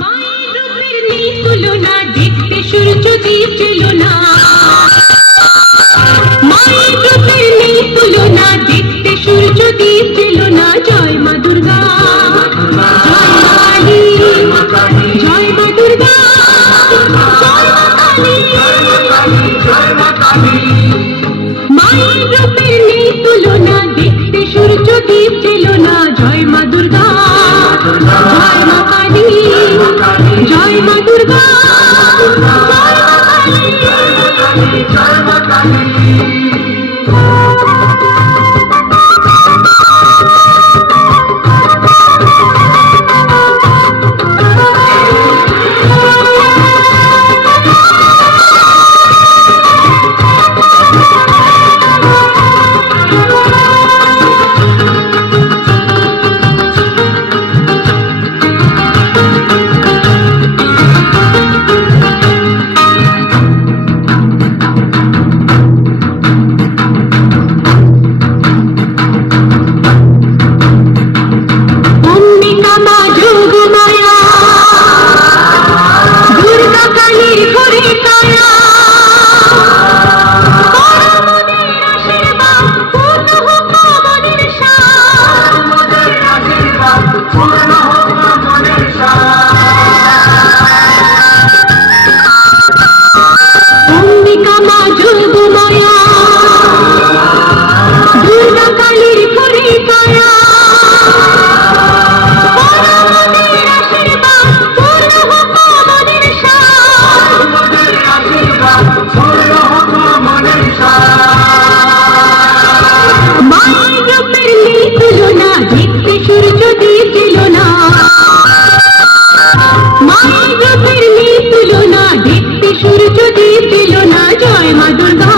মায়ের রূপের নেই তুলনা, দেখতে সূর্যদীপ জ্বলনা। মায়ের রূপের নেই তুলনা, দেখতে সূর্যদীপ জ্বলনা। জয় মা দুর্গা, জয় মা কালী, জয় মা দুর্গা, জয় মা কালী, জয় মা কালী। মায়ের রূপের নেই তুলনা, দেখতে সূর্যদীপ জ্বলনা। জয় মা দুর্গা, জয় মা কালী, জয় মা দুর্গা, জয় মা কালী, জয় মা কালী। জয় মা দুর্গা,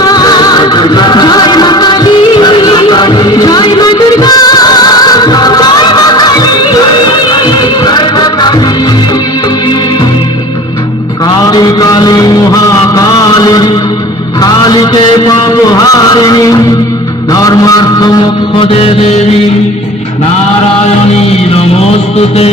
জয় মা কালী, জয় মা দুর্গা, জয় মা কালী, জয় মা কালী। কালী কালী মহাকালী, কালীকে পাপহারিণী, ধর্মার্থ মোক্ষদে দেবী, নারায়ণী নমস্তুতে।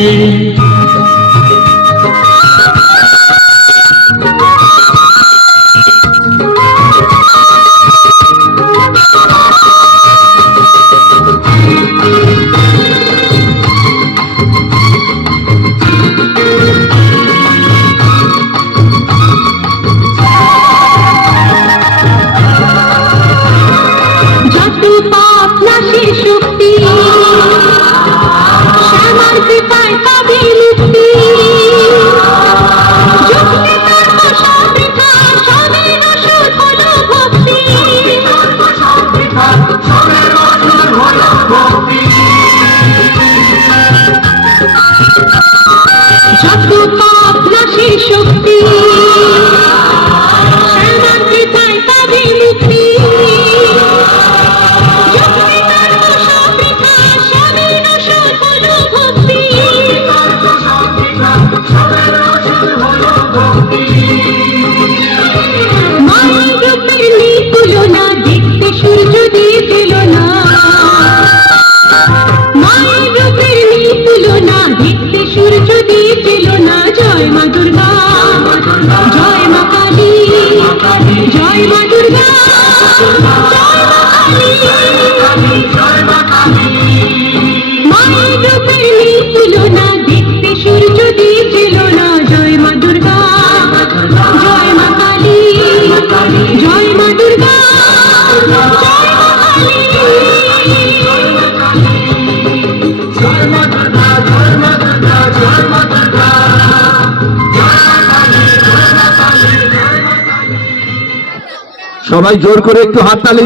শক্তি শ্যামার কৃপায় পাবে মুক্তি। যুক্তি তর্ক সব বৃথা, সবে নশ্বর হলো ভক্তি। যত পাপ নাশে শক্তি, শ্যামার কৃপায় পাবে মুক্তি। মায়ের রূপের নেই তুলনা, দেখতে সূর্যদীপ জ্বলনা। মায়ের রূপের নেই তুলনা, দেখতে সূর্যদীপ জ্বলনা। জয় মা দুর্গা, জয় মা কালী, জয় মা দুর্গা, জয় মা কালী, জয় মা কালী। মায়ের রূপের নেই তুলনা, দেখতে সূর্যদীপ জ্বলনা। জয় মা দুর্গা, জয় মা কালী, জয় মা দুর্গা, জয় মা কালী, জয় মা কালী, জয় মা দুর্গা, জয় মা দুর্গা, জয় মা দুর্গা, জয় মা কালী, জয় মা কালী, জয় মা কালী। সবাই জোর করে একটু হাততালি।